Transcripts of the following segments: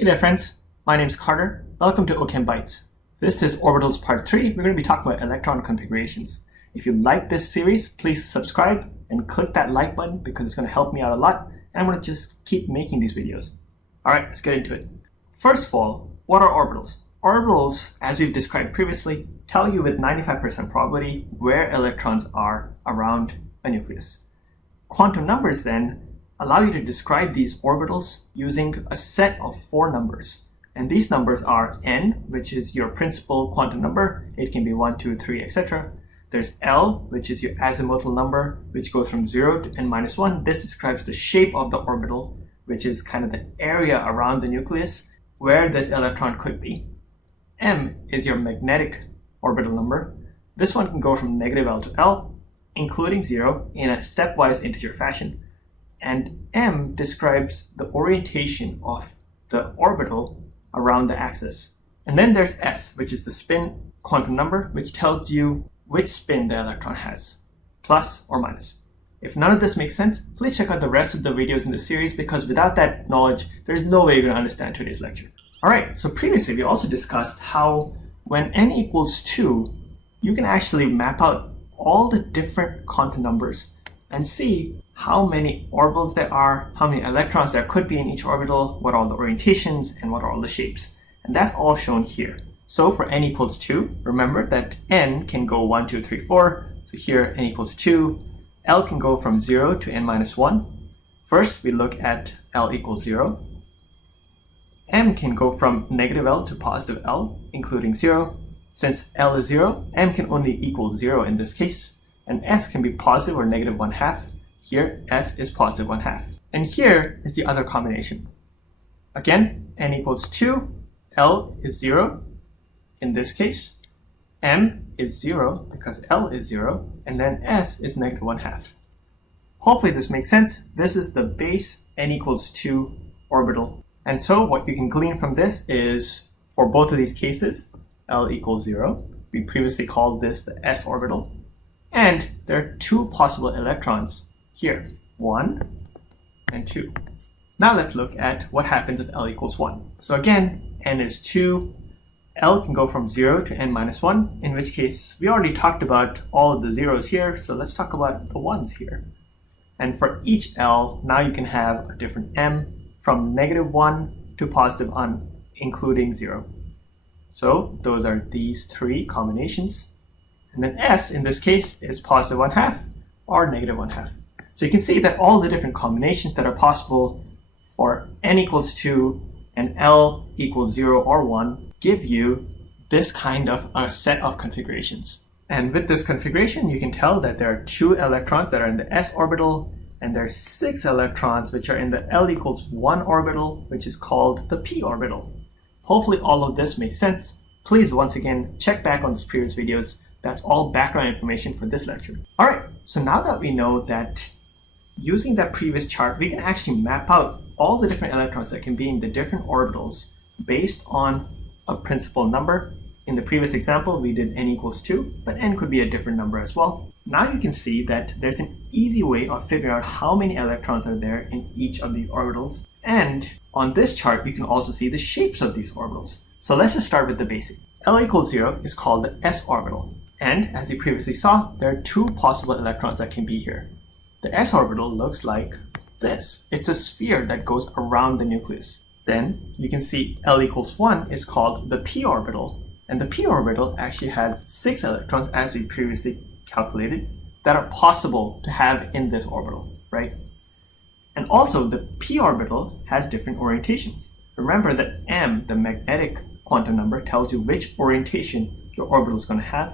Hey there friends, my name is Carter. Welcome to OChem Bytes. This is Orbitals Part 3. We're going to be talking about electron configurations. If you like this series, please subscribe and click that like button because it's going to help me out a lot and I'm going to just keep making these videos. Alright, let's get into it. First of all, what are orbitals? Orbitals, as we've described previously, tell you with 95% probability where electrons are around a nucleus. Quantum numbers then allow you to describe these orbitals using a set of 4 numbers. And these numbers are n, which is your principal quantum number. It can be 1, 2, 3, etc. There's L, which is your azimuthal number, which goes from 0 to n-1. This describes the shape of the orbital, which is kind of the area around the nucleus where this electron could be. M is your magnetic orbital number. This one can go from negative L to L, including 0, in a stepwise integer fashion. And M describes the orientation of the orbital around the axis. And then there's S, which is the spin quantum number, which tells you which spin the electron has, plus or minus. If none of this makes sense, please check out the rest of the videos in the series because without that knowledge, there's no way you're going to understand today's lecture. Alright, so previously we also discussed how when n equals 2, you can actually map out all the different quantum numbers and see how many orbitals there are, how many electrons there could be in each orbital, what are all the orientations, and what are all the shapes. And that's all shown here. So for n equals 2, remember that n can go 1, 2, 3, 4. So here n equals 2. L can go from 0 to n-1. First we look at L equals 0. M can go from negative L to positive L, including 0. Since L is 0, M can only equal 0 in this case. And S can be positive or negative 1/2. Here, S is positive 1/2. And here is the other combination. Again, n equals 2, L is 0 in this case. M is 0 because L is 0, and then S is negative 1/2. Hopefully this makes sense. This is the base n equals 2 orbital. And so what you can glean from this is, for both of these cases, L equals 0. We previously called this the S orbital. And there are 2 possible electrons here, 1 and 2. Now let's look at what happens if L equals 1. So again, n is 2. L can go from 0 to n-1, in which case we already talked about all of the zeros here, so let's talk about the ones here. And for each L, now you can have a different m from negative 1 to positive 1, including 0. So those are these 3 combinations. And then S, in this case, is positive 1/2 or negative 1/2. So you can see that all the different combinations that are possible for n equals 2 and L equals 0 or 1 give you this kind of a set of configurations. And with this configuration, you can tell that there are 2 electrons that are in the S orbital, and there are 6 electrons which are in the L equals 1 orbital, which is called the p orbital. Hopefully all of this makes sense. Please once again check back on those previous videos. That's all background information for this lecture. Alright, so now that we know that using that previous chart, we can actually map out all the different electrons that can be in the different orbitals based on a principal number. In the previous example, we did n equals 2, but n could be a different number as well. Now you can see that there's an easy way of figuring out how many electrons are there in each of these orbitals. And on this chart, you can also see the shapes of these orbitals. So let's just start with the basic. L equals 0 is called the S orbital. And as you previously saw, there are 2 possible electrons that can be here. The S orbital looks like this. It's a sphere that goes around the nucleus. Then you can see L equals 1 is called the p orbital. And the p orbital actually has 6 electrons, as we previously calculated, that are possible to have in this orbital, right? And also the p orbital has different orientations. Remember that M, the magnetic quantum number, tells you which orientation your orbital is going to have.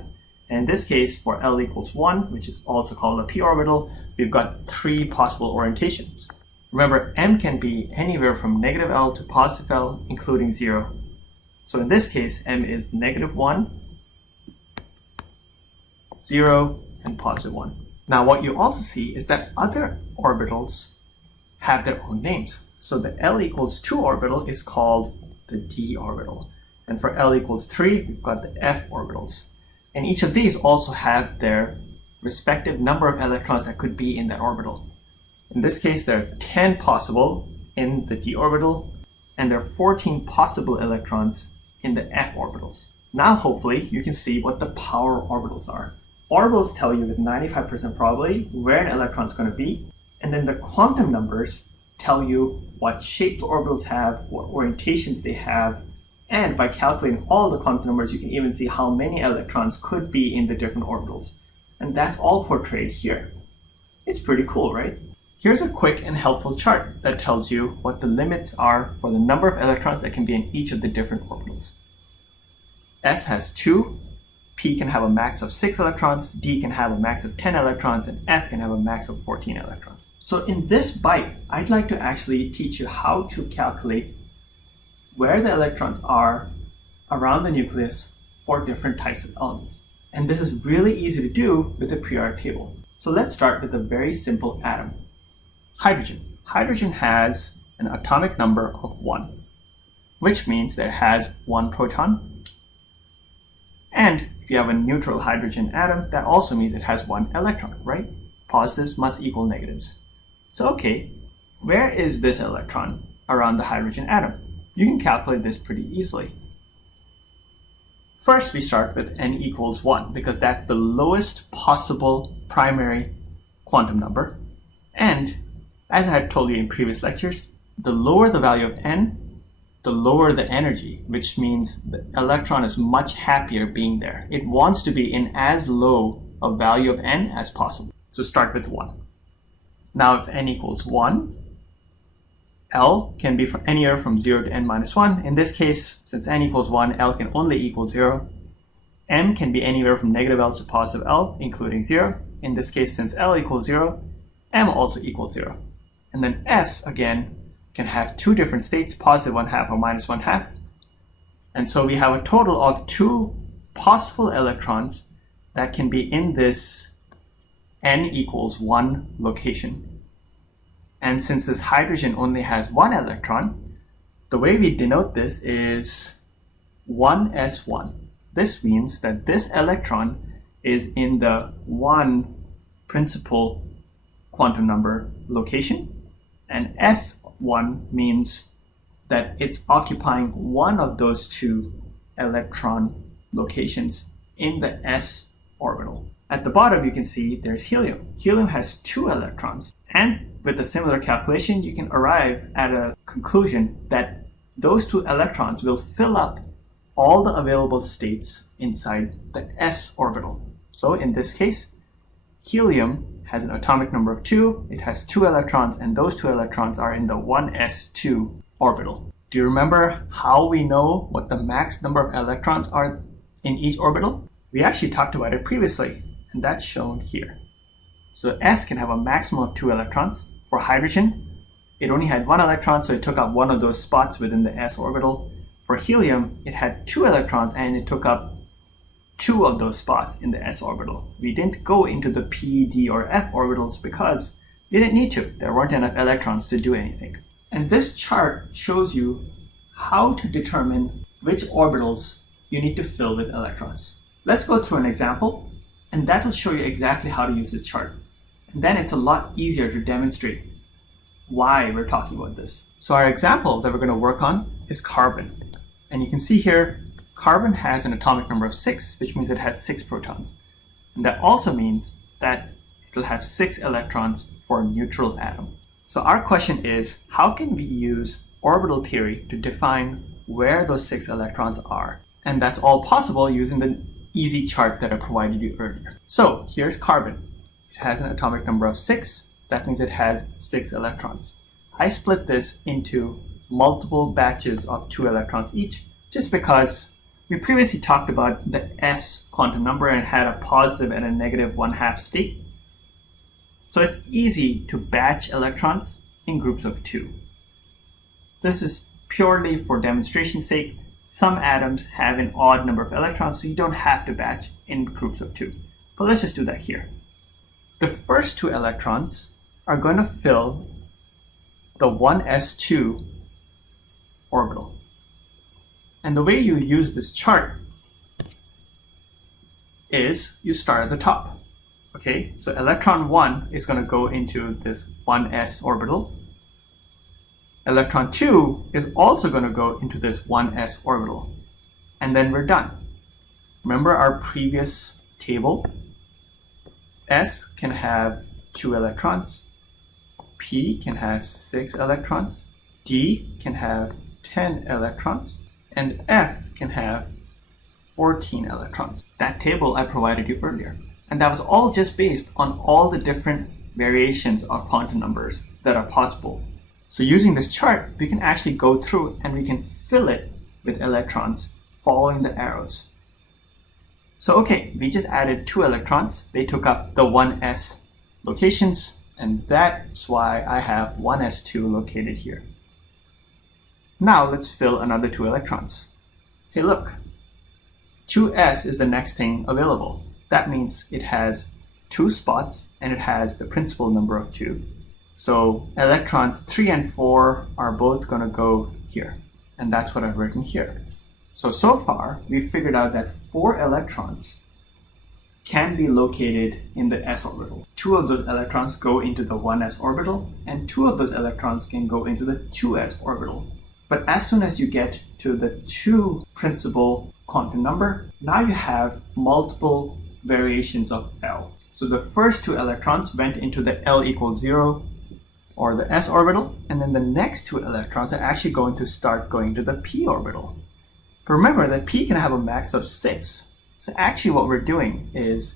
And in this case, for L equals 1, which is also called a p orbital, we've got 3 possible orientations. Remember, M can be anywhere from negative L to positive L, including 0. So in this case, M is negative 1, 0, and positive 1. Now what you also see is that other orbitals have their own names. So the L equals 2 orbital is called the d orbital. And for L equals 3, we've got the f orbitals. And each of these also have their respective number of electrons that could be in that orbital. In this case, there are 10 possible in the d orbital, and there are 14 possible electrons in the f orbitals. Now hopefully you can see what the power orbitals are. Orbitals tell you with 95% probability where an electron is going to be, and then the quantum numbers tell you what shape the orbitals have, what orientations they have, and by calculating all the quantum numbers you can even see how many electrons could be in the different orbitals. And that's all portrayed here. It's pretty cool, right? Here's a quick and helpful chart that tells you what the limits are for the number of electrons that can be in each of the different orbitals. S has 2, P can have a max of 6 electrons, D can have a max of 10 electrons, and F can have a max of 14 electrons. So in this bite, I'd like to actually teach you how to calculate where the electrons are around the nucleus for different types of elements. And this is really easy to do with the periodic table. So let's start with a very simple atom. Hydrogen. Hydrogen has an atomic number of 1, which means that it has 1 proton. And if you have a neutral hydrogen atom, that also means it has 1 electron, right? Positives must equal negatives. So okay, where is this electron around the hydrogen atom? You can calculate this pretty easily. First, we start with n equals 1 because that's the lowest possible primary quantum number. And as I had told you in previous lectures, the lower the value of n, the lower the energy, which means the electron is much happier being there. It wants to be in as low a value of n as possible. So start with 1. Now if n equals 1, L can be anywhere from 0 to n minus 1. In this case, since n equals 1, L can only equal 0. M can be anywhere from negative L to positive L, including 0. In this case, since L equals 0, M also equals 0. And then S, again, can have 2 different states, positive 1/2 or minus 1/2. And so we have a total of 2 possible electrons that can be in this n equals 1 location. And since this hydrogen only has 1 electron, the way we denote this is 1s1. This means that this electron is in the 1 principal quantum number location, and s1 means that it's occupying one of those 2 electron locations in the s orbital. At the bottom you can see there's helium. Helium has 2 electrons, and with a similar calculation you can arrive at a conclusion that those 2 electrons will fill up all the available states inside the s orbital. So in this case, helium has an atomic number of 2, it has 2 electrons, and those 2 electrons are in the 1s2 orbital. Do you remember how we know what the max number of electrons are in each orbital? We actually talked about it previously, and that's shown here. So S can have a maximum of 2 electrons. For hydrogen, it only had 1 electron, so it took up one of those spots within the s orbital. For helium, it had 2 electrons, and it took up 2 of those spots in the s orbital. We didn't go into the p, d, or f orbitals because we didn't need to. There weren't enough electrons to do anything. And this chart shows you how to determine which orbitals you need to fill with electrons. Let's go through an example, and that'll show you exactly how to use this chart. And then it's a lot easier to demonstrate why we're talking about this. So our example that we're going to work on is carbon. And you can see here, carbon has an atomic number of 6, which means it has 6 protons. And that also means that it'll have 6 electrons for a neutral atom. So our question is, how can we use orbital theory to define where those 6 electrons are? And that's all possible using the easy chart that I provided you earlier. So here's carbon. It has an atomic number of 6. That means it has 6 electrons. I split this into multiple batches of 2 electrons each, just because we previously talked about the s quantum number and had a positive and a negative 1/2 state. So it's easy to batch electrons in groups of 2. This is purely for demonstration's sake. Some atoms have an odd number of electrons, so you don't have to batch in groups of 2. But let's just do that here. The first 2 electrons are going to fill the 1s2 orbital. And the way you use this chart is you start at the top. Okay, so electron 1 is going to go into this 1s orbital. Electron 2 is also going to go into this 1s orbital. And then we're done. Remember our previous table? S can have 2 electrons, P can have 6 electrons, D can have 10 electrons, and F can have 14 electrons. That table I provided you earlier. And that was all just based on all the different variations of quantum numbers that are possible. So using this chart, we can actually go through and we can fill it with electrons following the arrows. So okay, we just added 2 electrons. They took up the 1s locations, and that's why I have 1s2 located here. Now let's fill another 2 electrons. Hey look, 2s is the next thing available. That means it has 2 spots and it has the principal number of 2. So electrons 3 and 4 are both going to go here, and that's what I've written here. So far we've figured out that 4 electrons can be located in the s orbital. 2 of those electrons go into the 1s orbital, and 2 of those electrons can go into the 2s orbital. But as soon as you get to the 2 principal quantum number, now you have multiple variations of L. So the first 2 electrons went into the L equals 0 or the s orbital, and then the next 2 electrons are actually going to start going to the p orbital. But remember that p can have a max of 6. So actually what we're doing is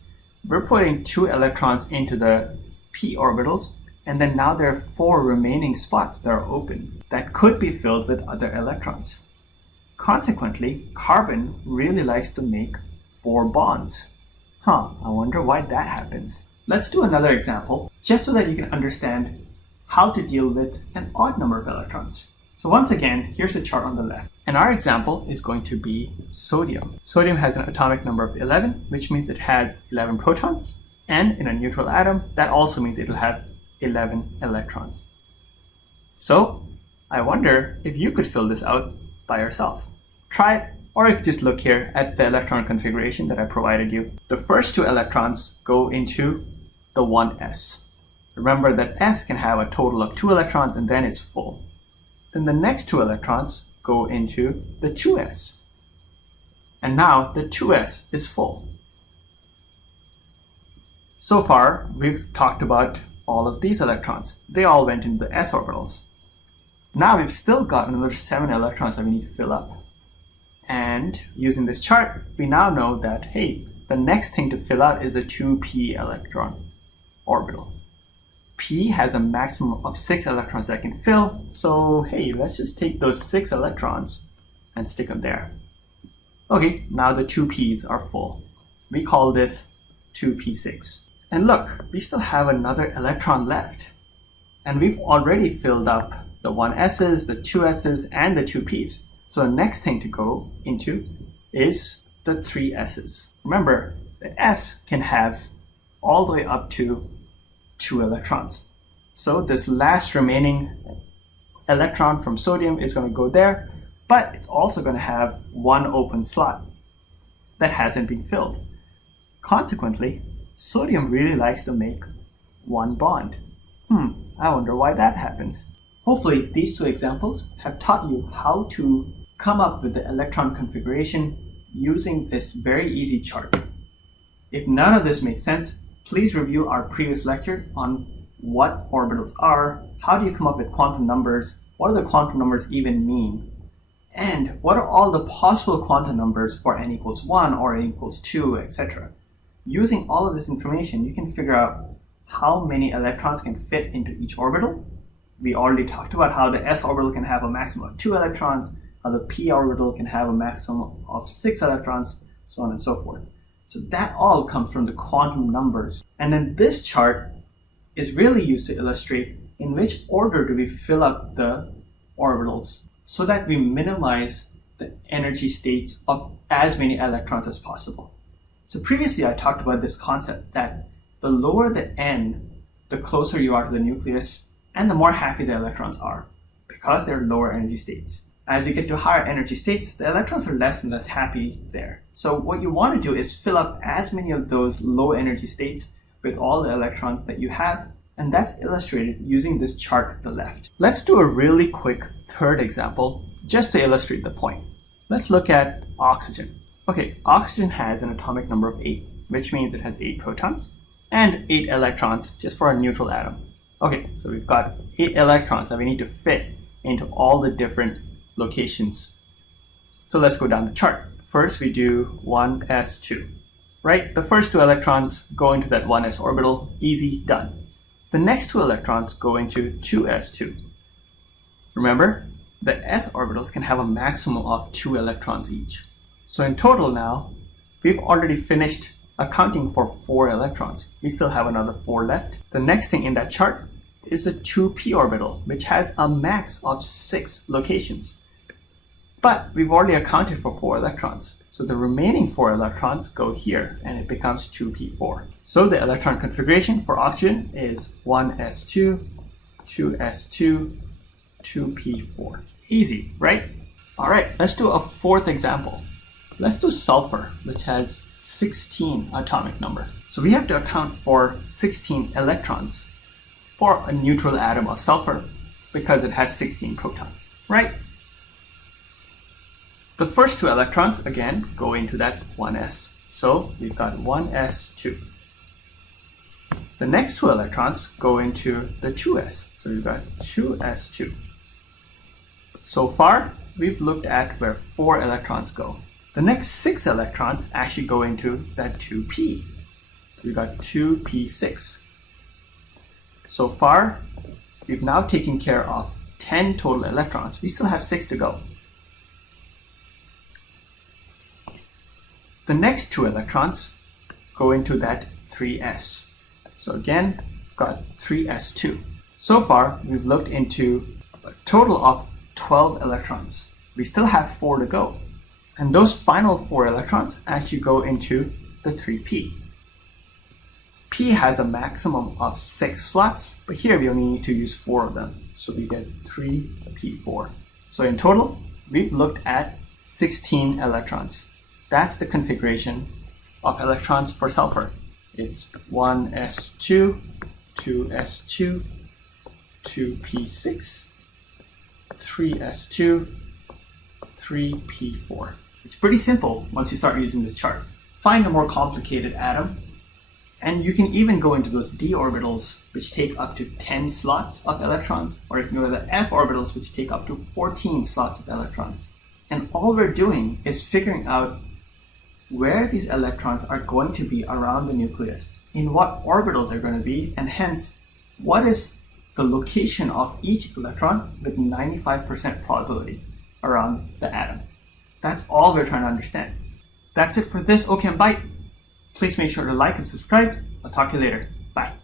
we're putting 2 electrons into the p orbitals, and then now there are 4 remaining spots that are open that could be filled with other electrons. Consequently, carbon really likes to make 4 bonds. I wonder why that happens. Let's do another example, just so that you can understand how to deal with an odd number of electrons. So once again, here's the chart on the left. And our example is going to be sodium. Sodium has an atomic number of 11, which means it has 11 protons. And in a neutral atom, that also means it'll have 11 electrons. So I wonder if you could fill this out by yourself. Try it, or you could just look here at the electron configuration that I provided you. The first 2 electrons go into the 1s. Remember that s can have a total of 2 electrons and then it's full. Then the next 2 electrons go into the 2s. And now the 2s is full. So far, we've talked about all of these electrons. They all went into the s orbitals. Now we've still got another 7 electrons that we need to fill up. And using this chart, we now know that, hey, the next thing to fill out is a 2p electron orbital. P has a maximum of 6 electrons that can fill, so hey, let's just take those 6 electrons and stick them there. Okay, now the 2p's are full. We call this 2p6. And look, we still have another electron left. And we've already filled up the 1s's, the 2s's, and the 2p's. So the next thing to go into is the 3s's. Remember, the s can have all the way up to 2 electrons. So this last remaining electron from sodium is going to go there, but it's also going to have 1 open slot that hasn't been filled. Consequently, sodium really likes to make 1 bond. I wonder why that happens. Hopefully these 2 examples have taught you how to come up with the electron configuration using this very easy chart. If none of this makes sense, please review our previous lectures on what orbitals are, how do you come up with quantum numbers, what do the quantum numbers even mean, and what are all the possible quantum numbers for n equals 1 or n equals 2, etc. Using all of this information, you can figure out how many electrons can fit into each orbital. We already talked about how the s orbital can have a maximum of 2 electrons, how the p orbital can have a maximum of 6 electrons, so on and so forth. So that all comes from the quantum numbers. And then this chart is really used to illustrate in which order do we fill up the orbitals so that we minimize the energy states of as many electrons as possible. So previously I talked about this concept that the lower the n, the closer you are to the nucleus, and the more happy the electrons are because they're lower energy states. As you get to higher energy states, the electrons are less and less happy there. So what you want to do is fill up as many of those low energy states with all the electrons that you have And that's illustrated using this chart at the left. Let's do a really quick third example just to illustrate the point. Let's look at oxygen. Okay, oxygen has an atomic number of 8, which means it has 8 protons and 8 electrons just for a neutral atom. Okay, so we've got 8 electrons that we need to fit into all the different locations. So let's go down the chart. First we do 1s2, right? The first 2 electrons go into that 1s orbital, easy, done. The next 2 electrons go into 2s2. Remember, the s orbitals can have a maximum of 2 electrons each. So in total now, we've already finished accounting for 4 electrons. We still have another 4 left. The next thing in that chart is a 2p orbital, which has a max of 6 locations. But we've already accounted for 4 electrons. So the remaining 4 electrons go here and it becomes 2p4. So the electron configuration for oxygen is 1s2, 2s2, 2p4. Easy, right? All right, let's do a fourth example. Let's do sulfur, which has 16 atomic number. So we have to account for 16 electrons for a neutral atom of sulfur because it has 16 protons, right? The first 2 electrons, again, go into that 1s. So we've got 1s2. The next 2 electrons go into the 2s. So we've got 2s2. So far, we've looked at where 4 electrons go. The next 6 electrons actually go into that 2p. So we've got 2p6. So far, we've now taken care of 10 total electrons. We still have 6 to go. The next 2 electrons go into that 3s. So again, got 3s2. So far, we've looked into a total of 12 electrons. We still have 4 to go. And those final 4 electrons actually go into the 3p. P has a maximum of 6 slots, but here we only need to use 4 of them. So we get 3p4. So in total, we've looked at 16 electrons. That's the configuration of electrons for sulfur. It's 1s2, 2s2, 2p6, 3s2, 3p4. It's pretty simple once you start using this chart. Find a more complicated atom, and you can even go into those d orbitals, which take up to 10 slots of electrons, or you can go to the f orbitals, which take up to 14 slots of electrons. And all we're doing is figuring out where these electrons are going to be around the nucleus, in what orbital they're going to be, and hence, what is the location of each electron with 95% probability around the atom. That's all we're trying to understand. That's it for this OChem Byte. Please make sure to like and subscribe. I'll talk to you later. Bye.